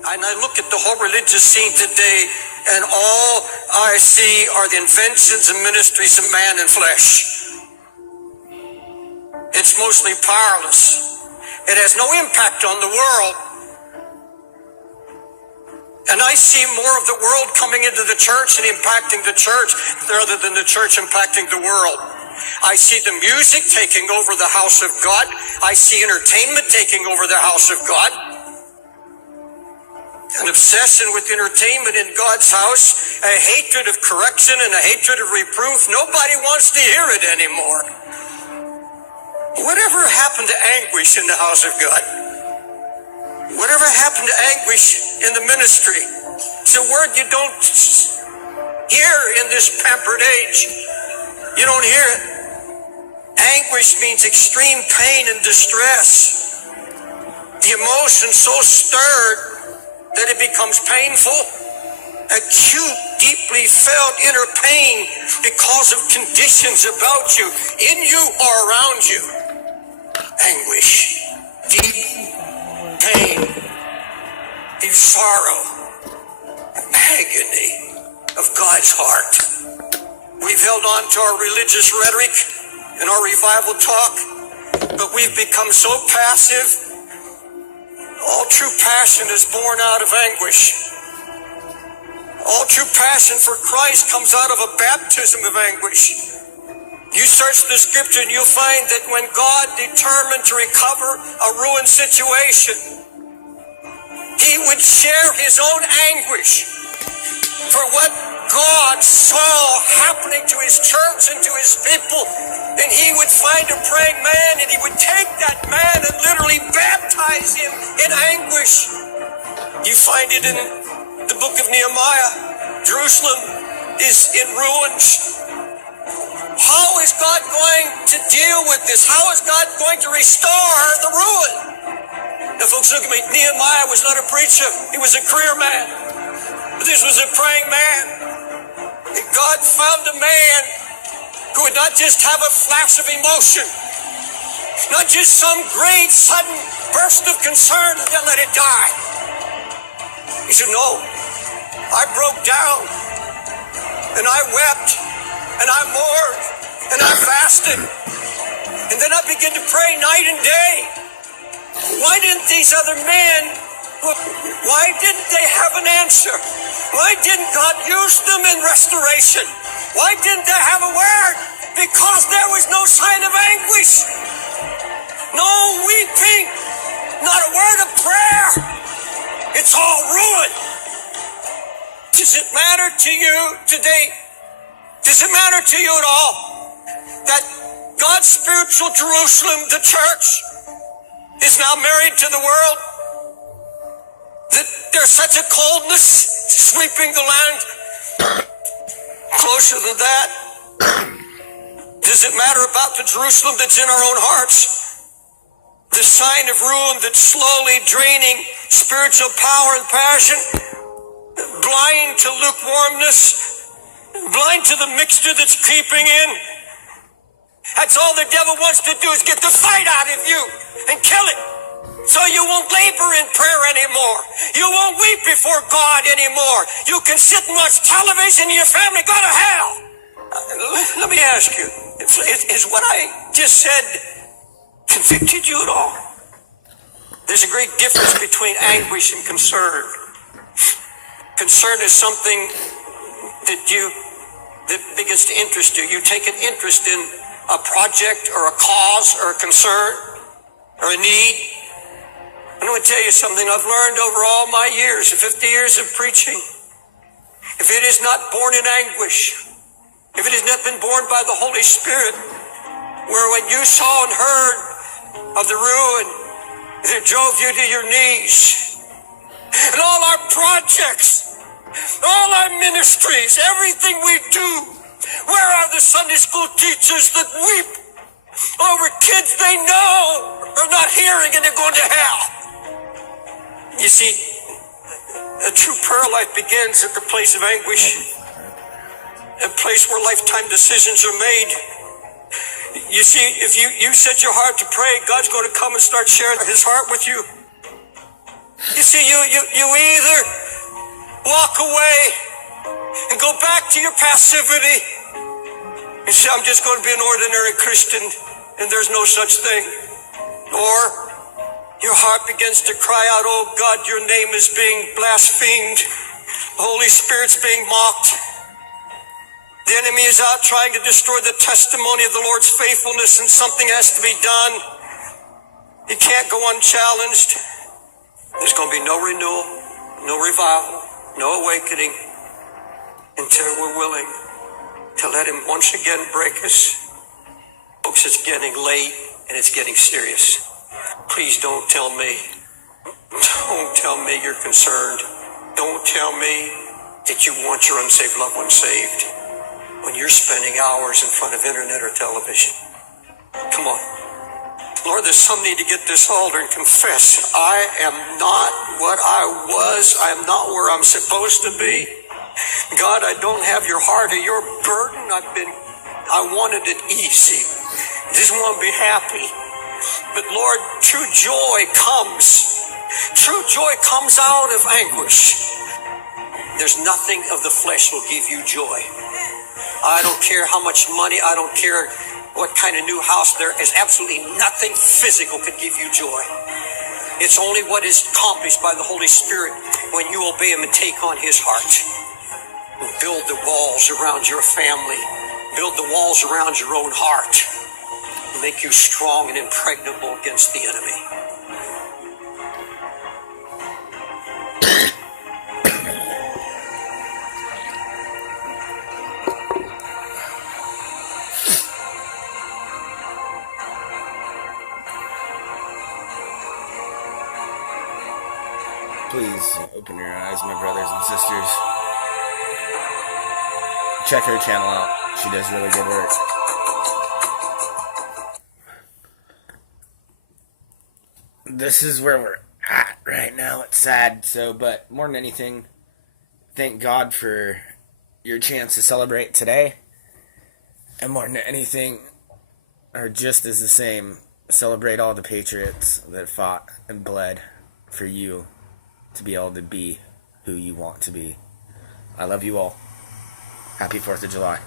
And I look at the whole religious scene today, and all I see are the inventions and ministries of man and flesh. It's mostly powerless. It has no impact on the world. And I see more of the world coming into the church and impacting the church rather than the church impacting the world. I see the music taking over the house of God. I see entertainment taking over the house of God. An obsession with entertainment in God's house, a hatred of correction and a hatred of reproof. Nobody wants to hear it anymore. Whatever happened to anguish in the house of God? Whatever happened to anguish in the ministry? It's a word you don't hear in this pampered age. You don't hear it. Anguish means extreme pain and distress. The emotion so stirred that it becomes painful. Acute, deeply felt inner pain because of conditions about you, in you or around you. Anguish, deep pain, deep sorrow, agony of God's heart. We've held on to our religious rhetoric and our revival talk, but we've become so passive. All true passion is born out of anguish. All true passion for Christ comes out of a baptism of anguish. You search the scripture and you'll find that when God determined to recover a ruined situation, he would share his own anguish for what God saw happening to his church and to his people. And he would find a praying man and he would take that man and literally baptize him in anguish. You find it in the book of Nehemiah. Jerusalem is in ruins. How is God going to deal with this? How is God going to restore the ruin? Now folks, look at me. Nehemiah was not a preacher. He was a career man. But this was a praying man. And God found a man who would not just have a flash of emotion, not just some great sudden burst of concern and then let it die. He said, no, I broke down and I wept and I mourned and I fasted. And then I began to pray night and day. Why didn't these other men, why didn't they have an answer? Why didn't God use them in restoration? Why didn't they have a word? Because there was no sign of anguish. No weeping. Not a word of prayer. It's all ruin. Does it matter to you today? Does it matter to you at all that God's spiritual Jerusalem, the church, is now married to the world? That there's such a coldness sweeping the land? Closer than that, does it matter about the Jerusalem that's in our own hearts? The sign of ruin that's slowly draining spiritual power and passion, blind to lukewarmness, blind to the mixture that's creeping in. That's all the devil wants to do is get the fight out of you and kill it. So you won't labor in prayer anymore. You won't weep before God anymore. You can sit and watch television and your family go to hell. Let me ask you, is what I just said convicted you at all? There's a great difference between anguish and concern. Concern is something that begins to interest you. You take an interest in a project or a cause or a concern or a need. I'm going to tell you something I've learned over all my years, 50 years of preaching. If it is not born in anguish, if it has not been born by the Holy Spirit, where when you saw and heard of the ruin, it drove you to your knees. And all our projects, all our ministries, everything we do, where are the Sunday school teachers that weep over kids they know are not hearing and they're going to hell? You see, a true prayer life begins at the place of anguish, a place where lifetime decisions are made. You see, if you set your heart to pray, God's going to come and start sharing his heart with you. You see, you either walk away and go back to your passivity and say, I'm just going to be an ordinary Christian and there's no such thing. Or your heart begins to cry out, oh God, your name is being blasphemed. The Holy Spirit's being mocked. The enemy is out trying to destroy the testimony of the Lord's faithfulness, and something has to be done. You can't go unchallenged. There's going to be no renewal, no revival, no awakening until we're willing to let him once again break us. Folks, it's getting late and it's getting serious. Please don't tell me you're concerned. Don't tell me that you want your unsaved loved ones saved when you're spending hours in front of internet or television. Come on. Lord, there's some need to get this altar and confess, I am not what I was. I am not where I'm supposed to be. God, I don't have your heart or your burden. I wanted it easy. I just want to be happy. But Lord, true joy comes. True joy comes out of anguish. There's nothing of the flesh will give you joy. I don't care how much money, I don't care what kind of new house, there is absolutely nothing physical could give you joy. It's only what is accomplished by the Holy Spirit when you obey him and take on his heart. Build the walls around your family. Build the walls around your own heart. Make you strong and impregnable against the enemy. Please open your eyes, my brothers and sisters. Check her channel out. She does really good work. This is where we're at right now. It's sad, but more than anything, thank God for your chance to celebrate today. And more than anything, or just as the same, celebrate all the patriots that fought and bled for you to be able to be who you want to be. I love you all. Happy 4th of July.